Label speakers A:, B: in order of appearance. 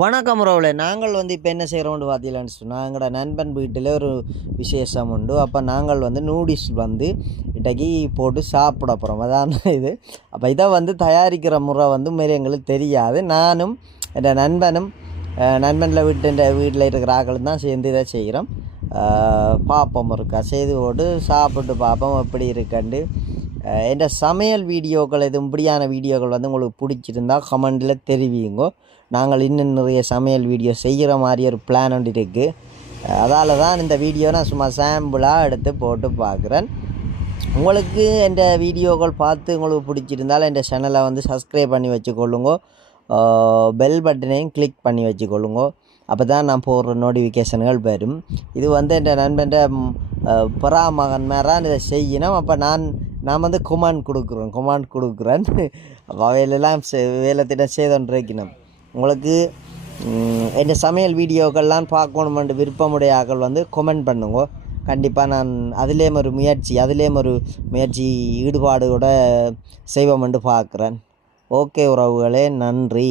A: வணக்கம் ரோவில் நாங்கள் வந்து இப்போ என்ன செய்கிறோம்னு பார்த்தீங்கன்னு சொன்னால் எங்களோட நண்பன் வீட்டில் ஒரு விசேஷம் உண்டு. அப்போ நாங்கள் வந்து நூடில்ஸ் வந்து இன்றைக்கி போட்டு சாப்பிட போகிறோம் அதான் இது. அப்போ இதை வந்து தயாரிக்கிற முறை வந்து மாரி எங்களுக்கு தெரியாது. நானும் என் நண்பனும் நண்பனில் வீட்டு வீட்டில் இருக்கிற ஆக்களும் தான் சேர்ந்து இதை செய்கிறோம் பார்ப்போம் இருக்கா செய்து போட்டு சாப்பிட்டு பார்ப்போம் எப்படி இருக்கண்டு. என் சமையல் வீடியோக்கள் எதுவும் இப்படியான வீடியோக்கள் வந்து உங்களுக்கு பிடிச்சிருந்தா கமெண்டில் தெரிவிங்க. நாங்கள் இன்னும் நிறைய சமையல் வீடியோ செய்கிற மாதிரி ஒரு பிளான் ஒன்று இருக்குது அதால் தான் இந்த வீடியோ நான் சும்மா சாம்பிளாக எடுத்து போட்டு பார்க்குறேன். உங்களுக்கு எந்த வீடியோக்கள் பார்த்து உங்களுக்கு பிடிச்சிருந்தால் என் சேனலை வந்து சப்ஸ்கிரைப் பண்ணி வச்சுக்கொள்ளுங்க. பெல் பட்டனையும் கிளிக் பண்ணி வச்சுக்கொள்ளுங்க. அப்போ தான் நான் போடுற நோட்டிஃபிகேஷன்கள் வரும். இது வந்து என் நண்பன் புறா மகன் மேரான் இதை செய்யணும். அப்போ நான் நான் வந்து குமாண்ட் கொடுக்குறோம் குமாண்ட் கொடுக்குறேன். வேலையெல்லாம் அவையிலெல்லாம் வேலை திட்டம் செய்தோன்றிருக்கணும் உங்களுக்கு ம், இந்த சமையல் வீடியோக்கள்லாம் பார்க்கணுமென்று விருப்பமுடைய ஆக்கள் வந்து கொமெண்ட் பண்ணுங்க. கண்டிப்பாக நான் அதுலேயும் ஒரு முயற்சி அதுலேயும் ஒரு முயற்சி ஈடுபாடு கூட செய்வோம் என்று பார்க்குறேன். ஓகே உறவுகளே நன்றி.